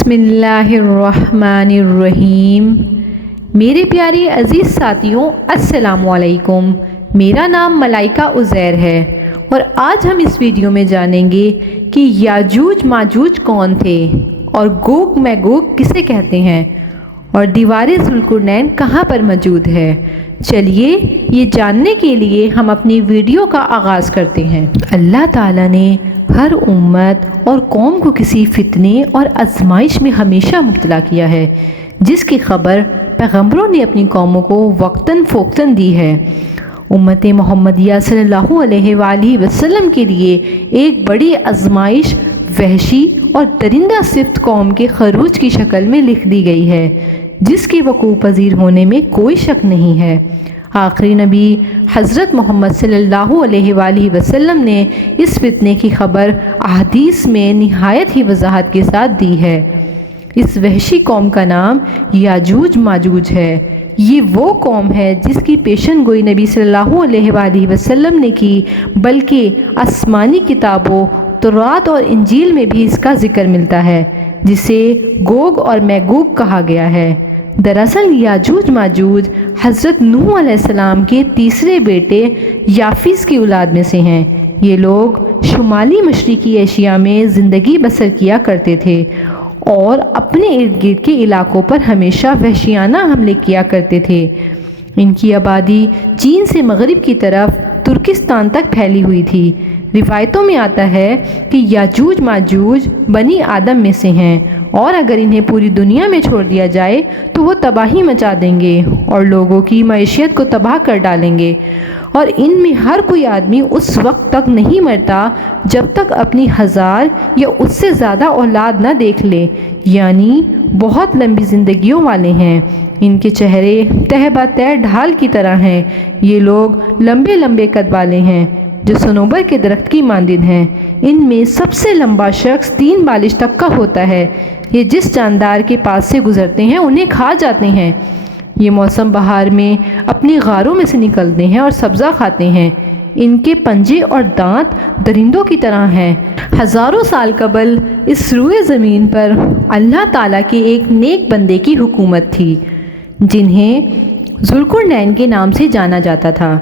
بسم اللہ الرحمن الرحیم۔ میرے پیارے عزیز ساتھیوں، السلام علیکم۔ میرا نام ملائکہ عزیر ہے اور آج ہم اس ویڈیو میں جانیں گے کہ یاجوج ماجوج کون تھے اور گوگ میگوگ کسے کہتے ہیں اور دیوار ذوالقرنین کہاں پر موجود ہے۔ چلیے یہ جاننے کے لیے ہم اپنی ویڈیو کا آغاز کرتے ہیں۔ اللہ تعالیٰ نے ہر امت اور قوم کو کسی فتنے اور آزمائش میں ہمیشہ مبتلا کیا ہے، جس کی خبر پیغمبروں نے اپنی قوموں کو وقتاً فوقتاً دی ہے۔ امت محمدیہ صلی اللہ علیہ وآلہ وسلم کے لیے ایک بڑی آزمائش وحشی اور درندہ صفت قوم کے خروج کی شکل میں لکھ دی گئی ہے، جس کے وقوع پذیر ہونے میں کوئی شک نہیں ہے۔ آخری نبی حضرت محمد صلی اللہ علیہ وآلہ وسلم نے اس فتنے کی خبر احادیث میں نہایت ہی وضاحت کے ساتھ دی ہے۔ اس وحشی قوم کا نام یاجوج ماجوج ہے۔ یہ وہ قوم ہے جس کی پیشن گوئی نبی صلی اللہ علیہ وآلہ وسلم نے کی، بلکہ آسمانی کتابوں تورات اور انجیل میں بھی اس کا ذکر ملتا ہے، جسے گوگ اور میگوگ کہا گیا ہے۔ دراصل یاجوج ماجوج حضرت نوح علیہ السلام کے تیسرے بیٹے یافیس کی اولاد میں سے ہیں۔ یہ لوگ شمالی مشرقی ایشیا میں زندگی بسر کیا کرتے تھے اور اپنے ارد گرد کے علاقوں پر ہمیشہ وحشیانہ حملے کیا کرتے تھے۔ ان کی آبادی چین سے مغرب کی طرف ترکستان تک پھیلی ہوئی تھی۔ روایتوں میں آتا ہے کہ یاجوج ماجوج بنی آدم میں سے ہیں اور اگر انہیں پوری دنیا میں چھوڑ دیا جائے تو وہ تباہی مچا دیں گے اور لوگوں کی معیشت کو تباہ کر ڈالیں گے، اور ان میں ہر کوئی آدمی اس وقت تک نہیں مرتا جب تک اپنی 1000 یا اس سے زیادہ اولاد نہ دیکھ لے، یعنی بہت لمبی زندگیوں والے ہیں۔ ان کے چہرے تہ بہ تہ ڈھال کی طرح ہیں۔ یہ لوگ لمبے لمبے قد والے ہیں جو صنوبر کے درخت کی مانند ہیں۔ ان میں سب سے لمبا شخص 3 بالش تک کا ہوتا ہے۔ یہ جس جاندار کے پاس سے گزرتے ہیں انہیں کھا جاتے ہیں۔ یہ موسم بہار میں اپنی غاروں میں سے نکلتے ہیں اور سبزہ کھاتے ہیں۔ ان کے پنجے اور دانت درندوں کی طرح ہیں۔ ہزاروں سال قبل اس روئے زمین پر اللہ تعالیٰ کے ایک نیک بندے کی حکومت تھی، جنہیں ذوالقرنین کے نام سے جانا جاتا تھا۔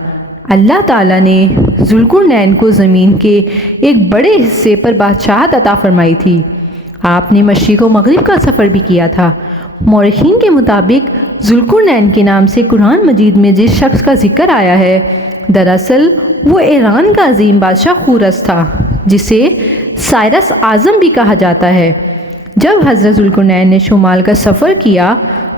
اللہ تعالیٰ نے ذوالقرنین کو زمین کے ایک بڑے حصے پر بادشاہت عطا فرمائی تھی۔ آپ نے مشرق و مغرب کا سفر بھی کیا تھا۔ مورخین کے مطابق ذوالقرنین کے نام سے قرآن مجید میں جس شخص کا ذکر آیا ہے، دراصل وہ ایران کا عظیم بادشاہ خورس تھا، جسے سائرس اعظم بھی کہا جاتا ہے۔ جب حضرت ذوالقرنین نے شمال کا سفر کیا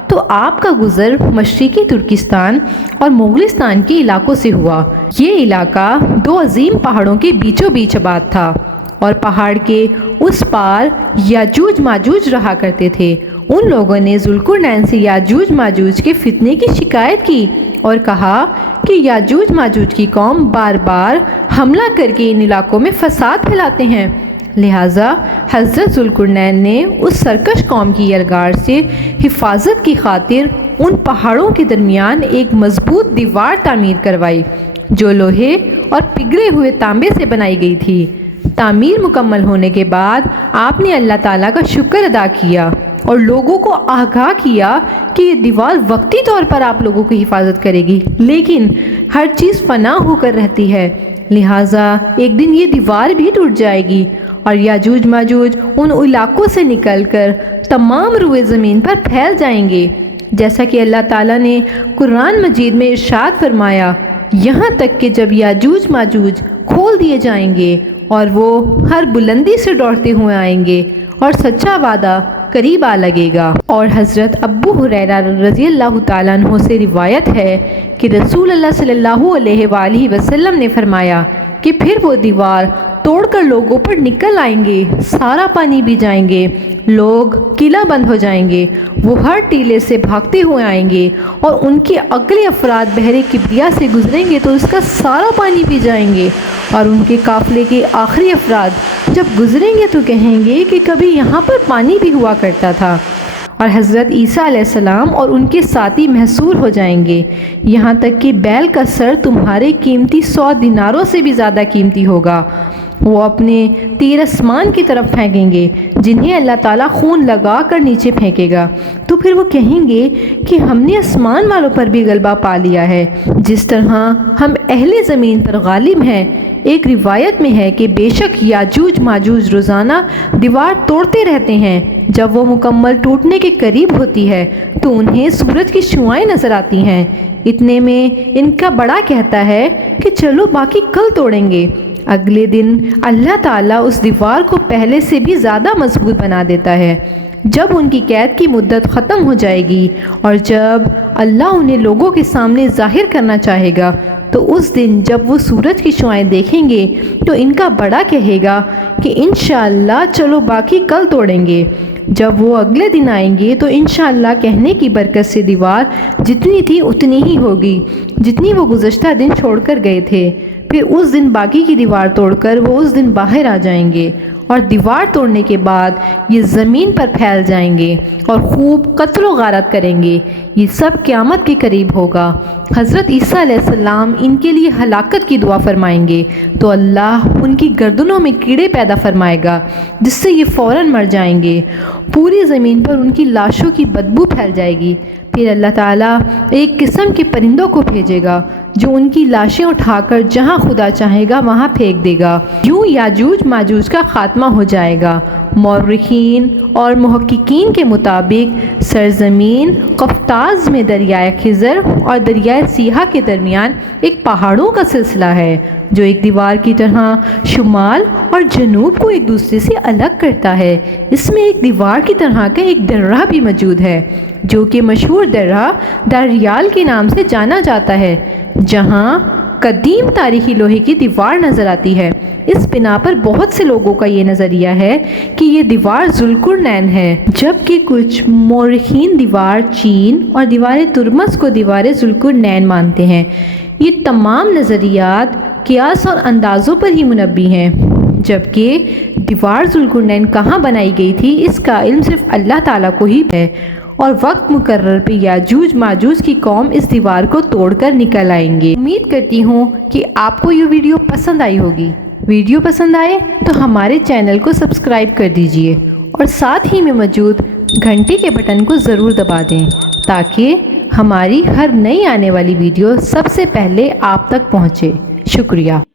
تو آپ کا گزر مشرقی ترکستان اور مغلستان کے علاقوں سے ہوا۔ یہ علاقہ 2 عظیم پہاڑوں کے بیچوں بیچ آباد تھا اور پہاڑ کے اس پار یاجوج ماجوج رہا کرتے تھے۔ ان لوگوں نے ذوالقرنین سے یاجوج ماجوج کے فتنے کی شکایت کی اور کہا کہ یاجوج ماجوج کی قوم بار بار حملہ کر کے ان علاقوں میں فساد پھیلاتے ہیں، لہٰذا حضرت ذوالقرنین نے اس سرکش قوم کی یلغار سے حفاظت کی خاطر ان پہاڑوں کے درمیان ایک مضبوط دیوار تعمیر کروائی، جو لوہے اور پگھلے ہوئے تانبے سے بنائی گئی تھی۔ تعمیر مکمل ہونے کے بعد آپ نے اللہ تعالیٰ کا شکر ادا کیا اور لوگوں کو آگاہ کیا کہ یہ دیوار وقتی طور پر آپ لوگوں کی حفاظت کرے گی، لیکن ہر چیز فنا ہو کر رہتی ہے، لہٰذا ایک دن یہ دیوار بھی ٹوٹ جائے گی اور یاجوج ماجوج ان علاقوں سے نکل کر تمام روئے زمین پر پھیل جائیں گے، جیسا کہ اللہ تعالیٰ نے قرآن مجید میں ارشاد فرمایا، یہاں تک کہ جب یاجوج ماجوج کھول دیے جائیں گے اور وہ ہر بلندی سے دوڑتے ہوئے آئیں گے اور سچا وعدہ قریب آ لگے گا۔ اور حضرت ابو ہریرہ رضی اللہ تعالیٰ عنہ سے روایت ہے کہ رسول اللہ صلی اللہ علیہ وآلہ وسلم نے فرمایا کہ پھر وہ دیوار توڑ کر لوگوں پر نکل آئیں گے، سارا پانی بھی جائیں گے، لوگ قلعہ بند ہو جائیں گے، وہ ہر ٹیلے سے بھاگتے ہوئے آئیں گے اور ان کے اگلے افراد بحر کبریا سے گزریں گے تو اس کا سارا پانی پی جائیں گے، اور ان کے قافلے کے آخری افراد جب گزریں گے تو کہیں گے کہ کبھی یہاں پر پانی بھی ہوا کرتا تھا، اور حضرت عیسیٰ علیہ السلام اور ان کے ساتھی محصور ہو جائیں گے، یہاں تک کہ بیل کا سر تمہارے قیمتی 100 دیناروں سے بھی زیادہ قیمتی ہوگا، وہ اپنے تیر آسمان کی طرف پھینکیں گے جنہیں اللہ تعالیٰ خون لگا کر نیچے پھینکے گا، تو پھر وہ کہیں گے کہ ہم نے آسمان والوں پر بھی غلبہ پا لیا ہے، جس طرح ہم اہل زمین پر غالب ہیں۔ ایک روایت میں ہے کہ بے شک یاجوج ماجوج روزانہ دیوار توڑتے رہتے ہیں۔ جب وہ مکمل ٹوٹنے کے قریب ہوتی ہے تو انہیں سورج کی شعاعیں نظر آتی ہیں۔ اتنے میں ان کا بڑا کہتا ہے کہ چلو باقی کل توڑیں گے۔ اگلے دن اللہ تعالیٰ اس دیوار کو پہلے سے بھی زیادہ مضبوط بنا دیتا ہے۔ جب ان کی قید کی مدت ختم ہو جائے گی اور جب اللہ انہیں لوگوں کے سامنے ظاہر کرنا چاہے گا تو اس دن جب وہ سورج کی شعاعیں دیکھیں گے تو ان کا بڑا کہے گا کہ انشاءاللہ چلو باقی کل توڑیں گے۔ جب وہ اگلے دن آئیں گے تو انشاءاللہ کہنے کی برکت سے دیوار جتنی تھی اتنی ہی ہوگی جتنی وہ گزشتہ دن چھوڑ کر گئے تھے۔ پھر اس دن باقی کی دیوار توڑ کر وہ اس دن باہر آ جائیں گے اور دیوار توڑنے کے بعد یہ زمین پر پھیل جائیں گے اور خوب قتل و غارت کریں گے۔ یہ سب قیامت کے قریب ہوگا۔ حضرت عیسیٰ علیہ السلام ان کے لیے ہلاکت کی دعا فرمائیں گے تو اللہ ان کی گردنوں میں کیڑے پیدا فرمائے گا جس سے یہ فوراً مر جائیں گے۔ پوری زمین پر ان کی لاشوں کی بدبو پھیل جائے گی۔ پھر اللہ تعالیٰ ایک قسم کے پرندوں کو بھیجے گا جو ان کی لاشیں اٹھا کر جہاں خدا چاہے گا وہاں پھینک دے گا۔ یوں یاجوج ماجوج کا خاتمہ ہو جائے گا۔ مورخین اور محققین کے مطابق سرزمین قفطاز میں دریائے خضر اور دریائے سیاہ کے درمیان ایک پہاڑوں کا سلسلہ ہے جو ایک دیوار کی طرح شمال اور جنوب کو ایک دوسرے سے الگ کرتا ہے۔ اس میں ایک دیوار کی طرح کا ایک درہ بھی موجود ہے جو کہ مشہور درہ دریال کے نام سے جانا جاتا ہے، جہاں قدیم تاریخی لوہے کی دیوار نظر آتی ہے۔ اس بنا پر بہت سے لوگوں کا یہ نظریہ ہے کہ یہ دیوار ذوالقرنین ہے، جبکہ کچھ مورخین دیوار چین اور دیوار ترمس کو دیوار ذوالقرنین مانتے ہیں۔ یہ تمام نظریات قیاس اور اندازوں پر ہی منبی ہیں، جبکہ دیوار ذوالقرنین کہاں بنائی گئی تھی اس کا علم صرف اللہ تعالیٰ کو ہی ہے، اور وقت مقرر پہ یاجوج ماجوج کی قوم اس دیوار کو توڑ کر نکل آئیں گے۔ امید کرتی ہوں کہ آپ کو یہ ویڈیو پسند آئی ہوگی۔ ویڈیو پسند آئے تو ہمارے چینل کو سبسکرائب کر دیجئے اور ساتھ ہی میں موجود گھنٹی کے بٹن کو ضرور دبا دیں تاکہ ہماری ہر نئی آنے والی ویڈیو سب سے پہلے آپ تک پہنچے۔ شکریہ۔